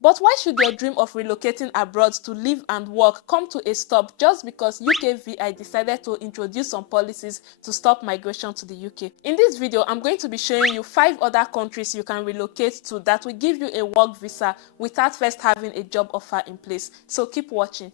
But why should your dream of relocating abroad to live and work come to a stop just because UKVI decided to introduce some policies to stop migration to the UK? In this video, I'm going to be showing you 5 other countries you can relocate to that will give you a work visa without first having a job offer in place. So keep watching.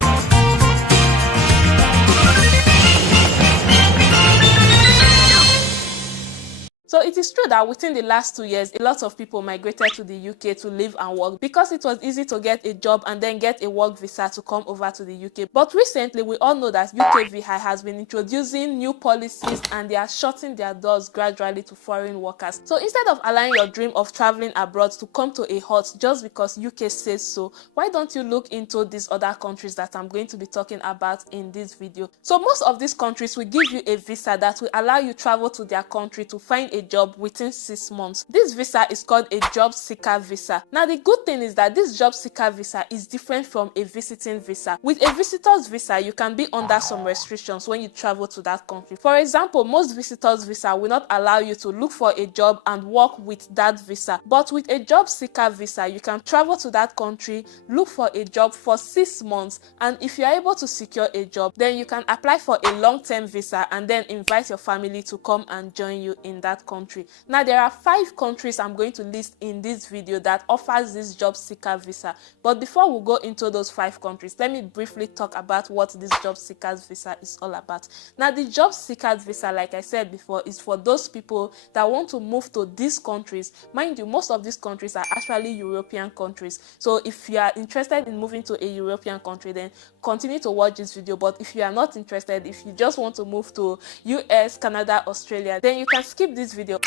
So it is true that within the last 2 years, a lot of people migrated to the UK to live and work because it was easy to get a job and then get a work visa to come over to the UK. But recently, we all know that UKVI has been introducing new policies and they are shutting their doors gradually to foreign workers. So instead of allowing your dream of traveling abroad to come to a halt just because UK says so, why don't you look into these other countries that I'm going to be talking about in this video? So most of these countries will give you a visa that will allow you travel to their country to find a job within 6 months. This visa is called a job seeker visa. Now the good thing is that this job seeker visa is different from a visiting visa. With a visitor's visa, you can be under some restrictions when you travel to that country. For example, most visitors visa will not allow you to look for a job and work with that visa. But with a job seeker visa, you can travel to that country, look for a job for 6 months, and if you are able to secure a job, then you can apply for a long-term visa and then invite your family to come and join you in that country. Now there are 5 countries I'm going to list in this video that offers this job seeker visa, but before we go into those 5 countries, let me briefly talk about what this job seekers visa is all about. Now the job seekers visa, like I said before, is for those people that want to move to these countries. Mind you, most of these countries are actually European countries, so if you are interested in moving to a European country, then continue to watch this video. But if you are not interested, if you just want to move to US, Canada, Australia, then you can skip this video.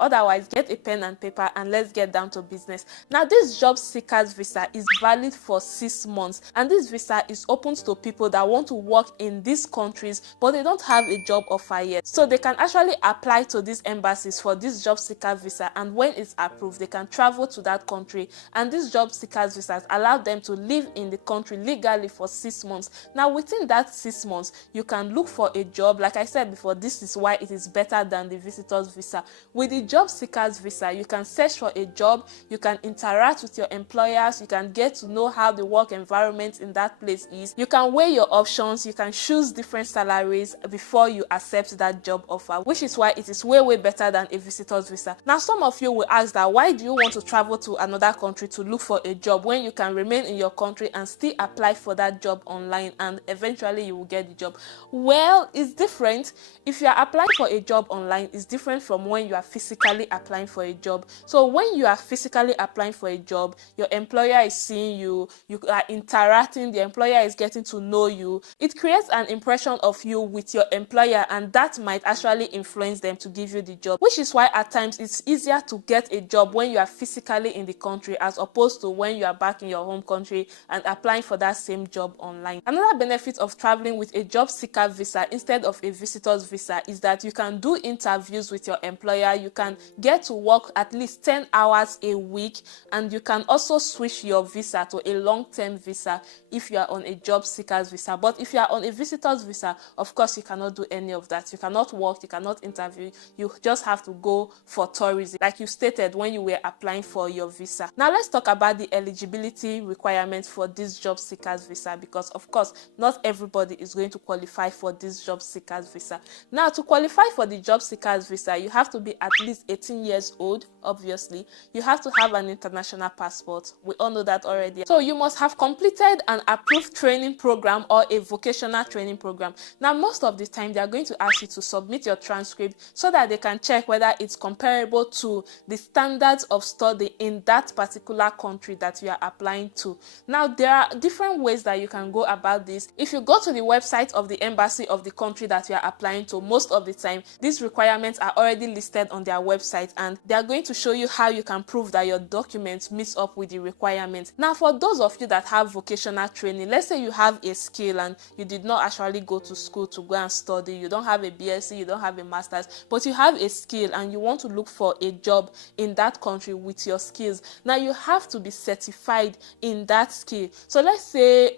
Otherwise, get a pen and paper and let's get down to business. Now this job seekers visa is valid for 6 months, and this visa is open to people that want to work in these countries but they don't have a job offer yet. So they can actually apply to these embassies for this job seeker visa, and when it's approved, they can travel to that country, and these job seekers visas allow them to live in the country legally for 6 months. Now within that 6 months, you can look for a job. Like I said before, this is why it is better than the visitor's visa. With the job seekers visa, you can search for a job, you can interact with your employers, you can get to know how the work environment in that place is, you can weigh your options, you can choose different salaries before you accept that job offer, which is why it is way better than a visitor's visa. Now some of you will ask that why do you want to travel to another country to look for a job when you can remain in your country and still apply for that job online and eventually you will get the job? Well, it's different. If you are applying for a job online, it's different from when you are physically applying for a job. So when you are physically applying for a job, your employer is seeing you, you are interacting, the employer is getting to know you. It creates an impression of you with your employer, and that might actually influence them to give you the job, which is why at times it's easier to get a job when you are physically in the country as opposed to when you are back in your home country and applying for that same job online. Another benefit of traveling with a job seeker visa instead of a visitor's visa is that you can do interviews with your employer, you can get to work at least 10 hours a week, and you can also switch your visa to a long-term visa if you are on a job seekers visa. But if you are on a visitor's visa, of course you cannot do any of that. You cannot work, you cannot interview, you just have to go for tourism like you stated when you were applying for your visa. Now let's talk about the eligibility requirements for this job seekers visa, because of course not everybody is going to qualify for this job seekers visa. Now to qualify for the job seekers visa, you have to be at least 18 years old. Obviously you have to have an international passport, we all know that already. So you must have completed an approved training program or a vocational training program. Now most of the time they are going to ask you to submit your transcript so that they can check whether it's comparable to the standards of study in that particular country that you are applying to. Now there are different ways that you can go about this. If you go to the website of the embassy of the country that you are applying to, most of the time these requirements are already listed on their website, and they are going to show you how you can prove that your documents meet up with the requirements. Now for those of you that have vocational training, let's say you have a skill and you did not actually go to school to go and study, you don't have a BSc, you don't have a master's, but you have a skill and you want to look for a job in that country with your skills. Now you have to be certified in that skill. So let's say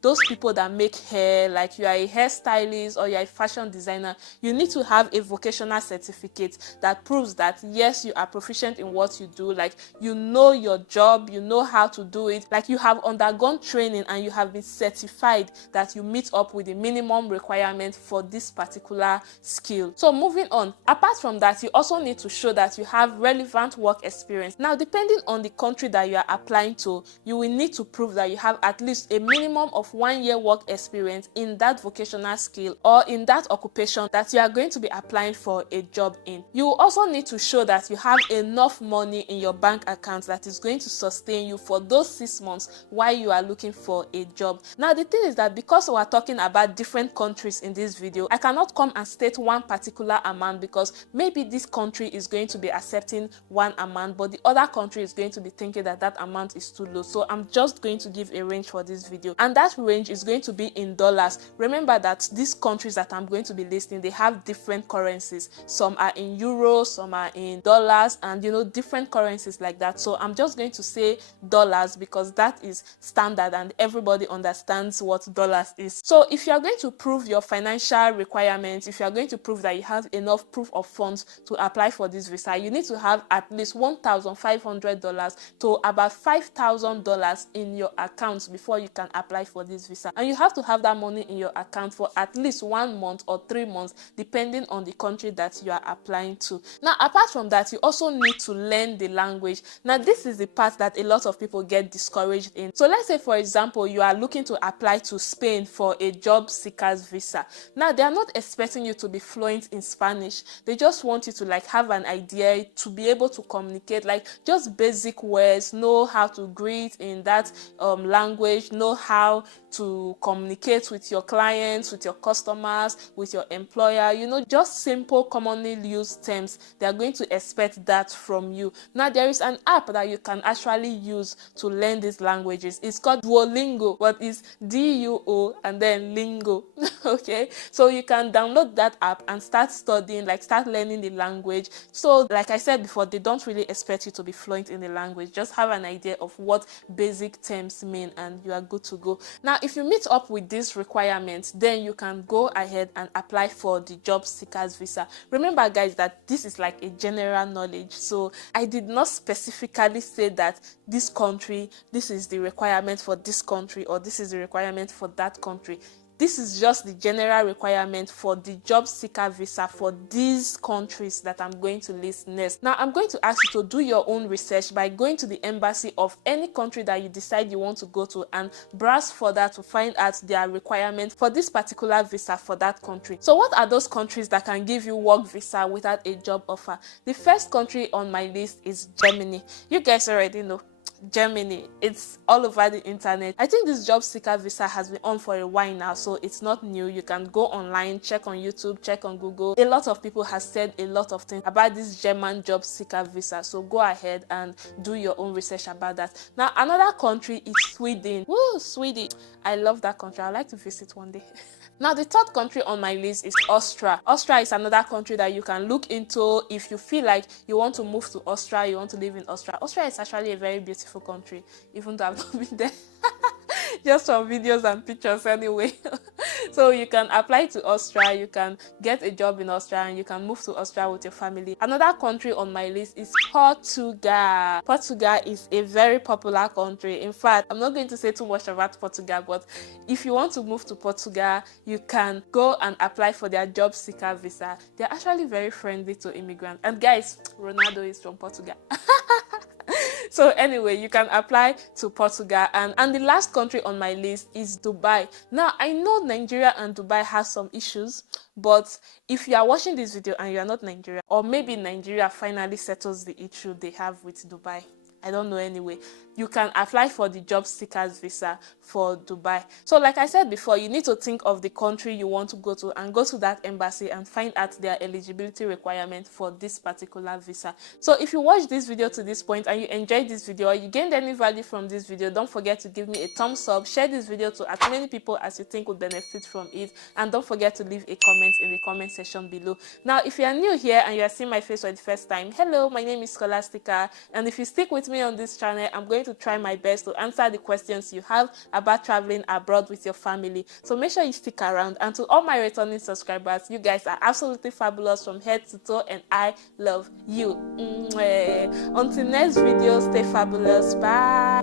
those people that make hair, like you are a hairstylist or you are a fashion designer, you need to have a vocational certificate that that proves that yes, you are proficient in what you do, like you know your job, you know how to do it, like you have undergone training and you have been certified that you meet up with the minimum requirement for this particular skill. So moving on, apart from that, you also need to show that you have relevant work experience. Now, depending on the country that you are applying to, you will need to prove that you have at least a minimum of 1 year work experience in that vocational skill or in that occupation that you are going to be applying for a job in. You will also need to show that you have enough money in your bank account that is going to sustain you for those 6 months while you are looking for a job. Now, the thing is that because we are talking about different countries in this video, I cannot come and state one particular amount because maybe this country is going to be accepting one amount, but the other country is going to be thinking that that amount is too low. So I'm just going to give a range for this video, and that range is going to be in dollars. Remember that these countries that I'm going to be listing, they have different currencies. Some are in euros, some are in dollars, and different currencies like that. So I'm just going to say dollars because that is standard and everybody understands what dollars is. So if you are going to prove your financial requirements, if you are going to prove that you have enough proof of funds to apply for this visa, you need to have at least $1,500 to about $5,000 in your account before you can apply for this visa. And you have to have that money in your account for at least 1 month or 3 months, depending on the country that you are applying to. Now, apart from that, you also need to learn the language. Now, this is the part that a lot of people get discouraged in. So let's say, for example, you are looking to apply to Spain for a job seekers visa. Now, they are not expecting you to be fluent in Spanish. They just want you to have an idea, to be able to communicate, just basic words, know how to greet in that language, know how to communicate with your clients, with your customers, with your employer, just simple commonly used terms. They are going to expect that from you. Now, there is an app that you can actually use to learn these languages. It's called Duolingo, but it's DUO and then Lingo. Okay, so you can download that app and start studying, start learning the language. So like I said before, they don't really expect you to be fluent in the language. Just have an idea of what basic terms mean and you are good to go. Now, if you meet up with these requirements, then you can go ahead and apply for the job seekers visa. Remember, guys, that this is like a general knowledge. So I did not specifically say that this country, this is the requirement for this country, or this is the requirement for that country. This is just the general requirement for the job seeker visa for these countries that I'm going to list next. Now, I'm going to ask you to do your own research by going to the embassy of any country that you decide you want to go to and browse further to find out their requirement for this particular visa for that country. So what are those countries that can give you work visa without a job offer? The first country on my list is Germany. You guys already know. Germany, it's all over the internet. I think this job seeker visa has been on for a while now, so it's not new. You can go online, check on YouTube, check on Google. A lot of people have said a lot of things about this German job seeker visa, so go ahead and do your own research about that. Now, another country is Sweden. Woo, Sweden. I love that country. I'd like to visit one day. Now, the third country on my list is Austria. Austria is another country that you can look into if you feel like you want to move to Austria, you want to live in Austria. Austria is actually a very beautiful country, even though I've not been there. Just from videos and pictures anyway. So you can apply to Austria, you can get a job in Austria, and you can move to Austria with your family. Another country on my list is Portugal. Portugal is a very popular country. In fact, I'm not going to say too much about Portugal, but if you want to move to Portugal, you can go and apply for their job seeker visa. They're actually very friendly to immigrants. And guys, Ronaldo is from Portugal. So anyway, you can apply to Portugal. And the last country on my list is Dubai. Now, I know Nigeria and Dubai has some issues, but if you are watching this video and you are not Nigeria, or maybe Nigeria finally settles the issue they have with Dubai, I don't know anyway, you can apply for the job seekers visa for Dubai. So like I said before, you need to think of the country you want to go to and go to that embassy and find out their eligibility requirement for this particular visa. So if you watched this video to this point and you enjoyed this video or you gained any value from this video, don't forget to give me a thumbs up, share this video to as many people as you think would benefit from it, and don't forget to leave a comment in the comment section below. Now, if you are new here and you are seeing my face for the first time, hello, my name is Scholastica, and if you stick with me me on this channel, I'm going to try my best to answer the questions you have about traveling abroad with your family. So make sure you stick around. And to all my returning subscribers, you guys are absolutely fabulous from head to toe, and I love you. Until next video, stay fabulous. Bye.